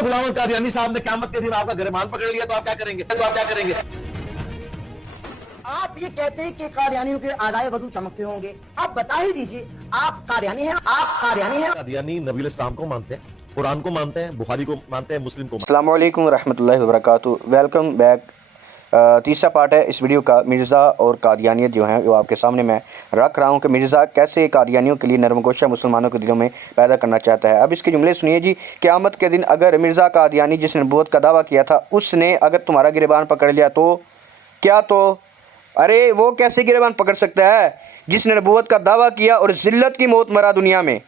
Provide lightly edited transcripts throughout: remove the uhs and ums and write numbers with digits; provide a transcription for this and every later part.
मिर्जा गुलाम अहमद कादियानी साहब ने क़यामत के दिन आपका गिरबान पकड़ लिया तो आप क्या करेंगे? आप ये कहते हैं कि कादियानियों के आज़ाए वज़ू चमकते होंगे, आप बता ही दीजिए आप कादियानी हैं? कादियानी नबी इस्लाम को मानते हैं, कुरान को मानते हैं, बुखारी को मानते हैं, मुस्लिम को मानते अस्सलामु अलैकुम रहमतुल्लाहि व बरकातुहू। Welcome back. तीसरा पार्ट है इस वीडियो का। मिर्ज़ा और कादियानियत जो है वो आपके सामने मैं रख रहा हूँ कि मिर्ज़ा कैसे कादियानियों के लिए नरमगोशा मुसलमानों के दिलों में पैदा करना चाहता है। अब इसके जुमले सुनिए जी। क़यामत के दिन अगर मिर्ज़ा कादियानी जिसने नबूवत का दावा किया था उसने अगर तुम्हारा गिरबान पकड़ लिया तो क्या? तो अरे वो कैसे गिरबान पकड़ सकता है जिसने नबूवत का दावा किया और ज़िल्लत की मौत मरा दुनिया में,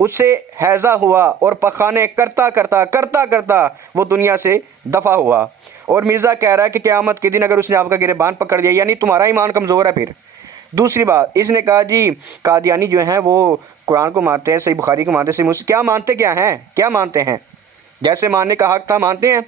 उससे हैज़ा हुआ और पखाने करता करता वो दुनिया से दफ़ा हुआ। और मिर्ज़ा कह रहा है कि क़यामत के दिन अगर उसने आपका गिरबान पकड़ लिया यानी तुम्हारा ईमान कमज़ोर है। फिर दूसरी बात इसने कहा जी कादियानी जो हैं वो कुरान को मानते हैं, सही बुखारी को मानते हैं, सही मुस्लिम। क्या मानते हैं? जैसे मानने का हक़ था मानते हैं।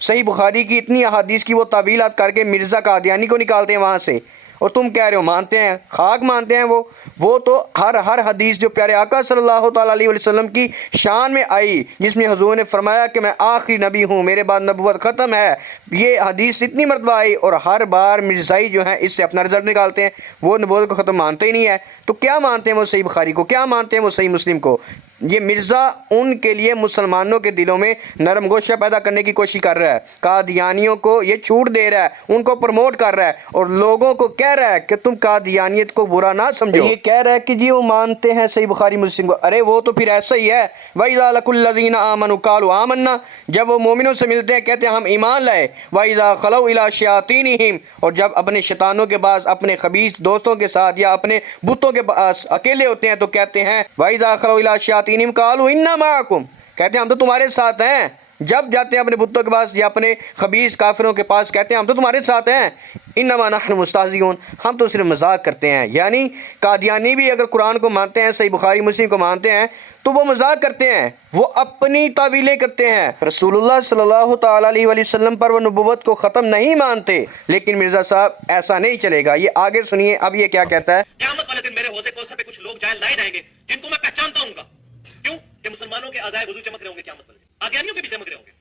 सही बुखारी की इतनी अहादीस की वो तावीलात करके मिर्ज़ा कादियानी को निकालते हैं वहाँ से, और तुम कह रहे हो मानते हैं, खाक मानते हैं। वो तो हर हदीस जो प्यारे आका सल्लल्लाहु ताला अलैहि वसल्लम की शान में आई जिसमें हुज़ूर ने फरमाया कि मैं आखिरी नबी हूँ, मेरे बाद नबूवत ख़त्म है, ये हदीस इतनी मरतबा आई और हर बार मिर्ज़ाई जो हैं इससे अपना रिज़ल्ट निकालते हैं, वो नबूवत को ख़त्म मानते ही नहीं है। तो क्या मानते हैं वो सही बुखारी को, क्या मानते हैं वो सही मुस्लिम को? ये मिर्ज़ा उनके लिए मुसलमानों के दिलों में नरम गोशा पैदा करने की कोशिश कर रहा है, कादियानियों को ये छूट दे रहा है, उनको प्रमोट कर रहा है और लोगों को कह रहा है कि तुम कादियानियत को बुरा ना समझो। ये कह रहा है कि जी वो मानते हैं सही बुखारी मुस्लिम को। अरे वो तो फिर ऐसा ही है, वइज़ा लकुल्लज़ीना आमनु क़ालू आमन्ना, जब वो मोमिनों से मिलते हैं कहते हैं हम ईमान लाए। वइज़ा खलौ इला शयातीनिहिम, और जब अपने शैतानों के पास अपने खबीस दोस्तों के साथ या अपने बुतों के पास अकेले होते हैं तो कहते हैं वइज़ा खलौ इला शयातीनिहिम क़ालू इन्ना माअकुम, कहते हैं हम तो तुम्हारे साथ हैं। जब जाते हैं अपने बुतों के पास या अपने खबीस काफिरों के पास कहते हैं हम तो तुम्हारे साथ हैं। इन्नमा नहनु मुस्तहज़िऊन, हम तो सिर्फ मजाक करते हैं। यानी कादियानी भी अगर कुरान को मानते हैं, सही बुखारी मुस्लिम को मानते हैं, तो वो मजाक करते हैं, वो अपनी तावीलें करते हैं। रसूलुल्लाह सल्लल्लाहु ताला अलैहि वसल्लम पर वो नबूवत को ख़त्म नहीं मानते। लेकिन मिर्ज़ा साहब ऐसा नहीं चलेगा। ये आगे सुनिए अब ये क्या कहता है। क़यामत वाले दिन मेरे हौज़े कौसर पे कुछ लोग लाए जाएंगे जिनको मैं पहचानता हूँ। क्यों? कि मुसलमानों के आज़ाए वज़ू चमक रहे होंगे क़यामत वाले दिन, कादियानियों के भी चमक रहे होंगे,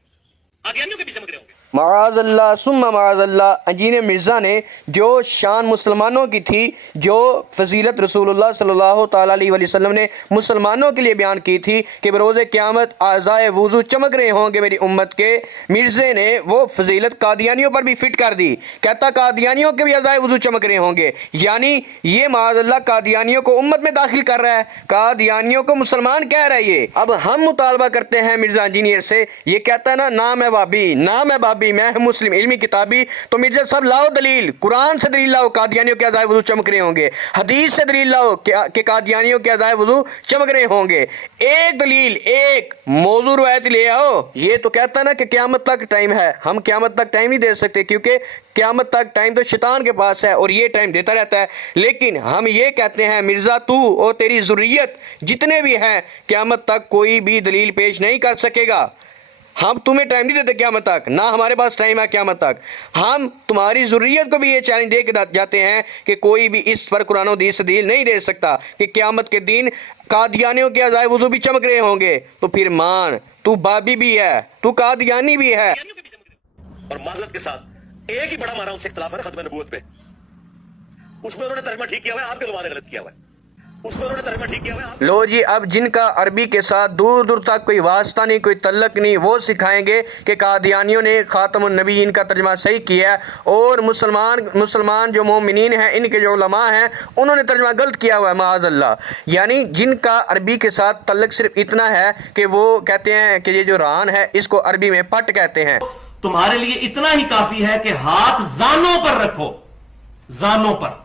कादियानियों के भी चमक रहे होंगे। माअज़ल्लाह सुम्मा माअज़ल्लाह। अजीने मिर्ज़ा ने जो शान मुसलमानों की थी, जो फजीलत रसूलुल्लाह सल्लल्लाहु ताला अलैहि वसल्लम ने मुसलमानों के लिए बयान की थी कि बरोज़े क़यामत आज़ाए वज़ू चमक रहे होंगे मेरी उम्मत के, मिर्ज़े ने वो फजीलत कादियानियों पर भी फिट कर दी। कहता कादियानियों के भी आज़ाए वज़ू चमक रहे होंगे, यानी ये माअज़ल्लाह कादियानियों को उम्मत में दाखिल कर रहा है, कादियानियों को मुसलमान कह रहा है ये। अब हम मुतालबा करते हैं मिर्ज़ा इंजीनियर से, ये कहता है ना नाम है बाबी, नाम है बाबी, मैं मुस्लिम इल्मी किताबी, तो मिर्जा सब लाओ दलील, कुरान से दलील लाओ कादियानियों के आज़ाए वज़ू चमक रहे होंगे, हदीस से दलील लाओ कि कादियानियों के आज़ाए वज़ू चमक रहे होंगे। एक दलील, एक मौजू रवायत ले आओ। ये तो कहता है ना कि क़यामत तक टाइम है, हम क़यामत तक टाइम नहीं दे सकते क्योंकि क़यामत तक टाइम तो शैतान के पास है और ये टाइम देता रहता है। लेकिन हम ये कहते हैं मिर्ज़ा तू और तेरी ज़ुर्रियत जितने भी हैं क़यामत तक कोई भी दलील पेश नहीं कर सकेगा। हम तुम्हें टाइम नहीं देते क़यामत तक, ना हमारे पास टाइम है क़यामत तक। हम तुम्हारी ज़ुर्रियत को भी ये चैलेंज दे के जाते हैं कि कोई भी इस पर कुरान और हदीस से दलील नहीं दे सकता कि क़यामत के दिन कादियानियों के आज़ाए वज़ू भी चमक रहे होंगे। तो फिर मान, तू बाबी भी है, तू कादियानी भी है। और माज़रत के साथ एक ही बड़ा मारा उनसे इख्तिलाफ है खत्म नबूवत पे, उसमें उन्होंने तर्जुमा ठीक किया हुआ है, आपके उलमा ने गलत किया हुआ है। उसमें उन्होंने तर्जुमा ठीक किया हुआ है। लो जी, अब जिनका अरबी के साथ दूर दूर तक कोई वास्ता नहीं, कोई तल्लक नहीं, वो सिखाएंगे कि कादियानियों ने ख़ातमुन नबीयीन का तर्जुमा सही किया है और मुसलमान जो मोमिनीन हैं, इनके जो उलमा हैं, उन्होंने तर्जुमा गलत किया हुआ है माअज़ल्लाह। यानी जिनका अरबी के साथ तल्लक सिर्फ इतना है कि वो कहते हैं कि ये जो रान है इसको अरबी में पट कहते हैं। तुम्हारे लिए इतना ही काफी है कि हाथ जानों पर रखो, जानों पर,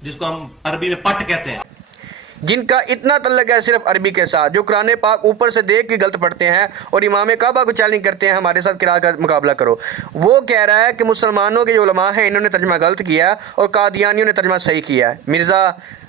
जिसको हम अरबी में पट कहते हैं। जिनका इतना तल्लक है सिर्फ अरबी के साथ, जो कुरान पाक ऊपर से देख के गलत पढ़ते हैं और इमाम काबा को चैलेंज करते हैं हमारे साथ किरात का मुकाबला करो। वो कह रहा है कि मुसलमानों के जो उलमा हैं इन्होंने तर्जुमा गलत किया और कादियानियों ने तर्जुमा सही किया है। मिर्ज़ा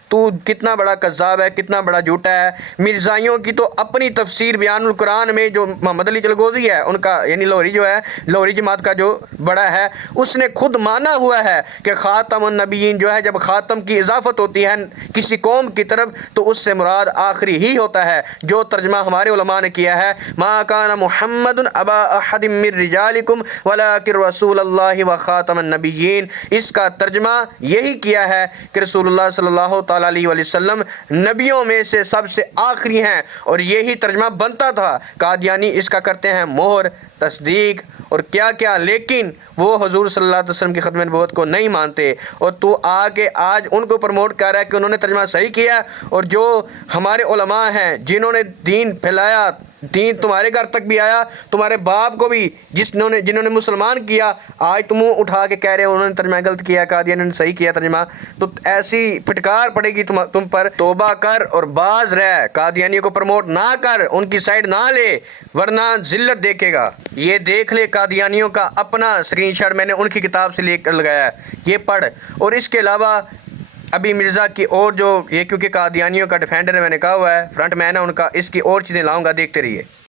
تو کتنا بڑا کذاب ہے، کتنا بڑا جھوٹا ہے۔ مرزائیوں کی تو اپنی تفسیر بیان القرآن میں جو محمد علی چلغوزی ہے ان کا، یعنی لاہوری جو ہے، لاہوری جماعت کا جو بڑا ہے، اس نے خود مانا ہوا ہے کہ خاتم النبیین جو ہے، جب خاتم کی اضافت ہوتی ہے کسی قوم کی طرف تو اس سے مراد آخری ہی ہوتا ہے، جو ترجمہ ہمارے علماء نے کیا ہے ما کان محمد ابا احد من رجالکم ولکن رسول اللہ و خاتم النبیین، اس کا ترجمہ یہی کیا ہے کہ رسول اللہ صلی اللہ تعالیٰ علیہ وسلم نبیوں میں سے سب سے آخری ہیں، اور یہی ترجمہ بنتا تھا۔ قادیانی اس کا کرتے ہیں مہر، تصدیق اور کیا کیا، لیکن وہ حضور صلی اللہ علیہ وسلم کی ختم نبوت کو نہیں مانتے، اور تو آ کے آج ان کو پروموٹ کر رہا ہے کہ انہوں نے ترجمہ صحیح کیا، اور جو ہمارے علماء ہیں جنہوں نے دین پھیلایا، دین تمہارے گھر تک بھی آیا، تمہارے باپ کو بھی جنہوں نے مسلمان کیا، آج تم اٹھا کے کہہ رہے ہو انہوں نے ترجمہ غلط کیا، قادیانی نے صحیح کیا ترجمہ، تو ایسی پھٹکار پڑے گی تم پر۔ توبہ کر اور باز رہ، قادیانی کو پروموٹ نہ کر، ان کی سائیڈ نہ لے، ورنہ ذلت دیکھے گا۔ یہ دیکھ لے قادیانیوں کا اپنا اسکرین شاٹ، میں نے ان کی کتاب سے لے کر لگایا ہے، یہ پڑھ۔ اور اس کے علاوہ ابھی مرزا کی اور جو یہ، کیونکہ قادیانیوں کا ڈیفینڈر ہے، میں نے کہا ہوا ہے، فرنٹ مین ہے ان کا، اس کی اور چیزیں لاؤں گا، دیکھتے رہیے۔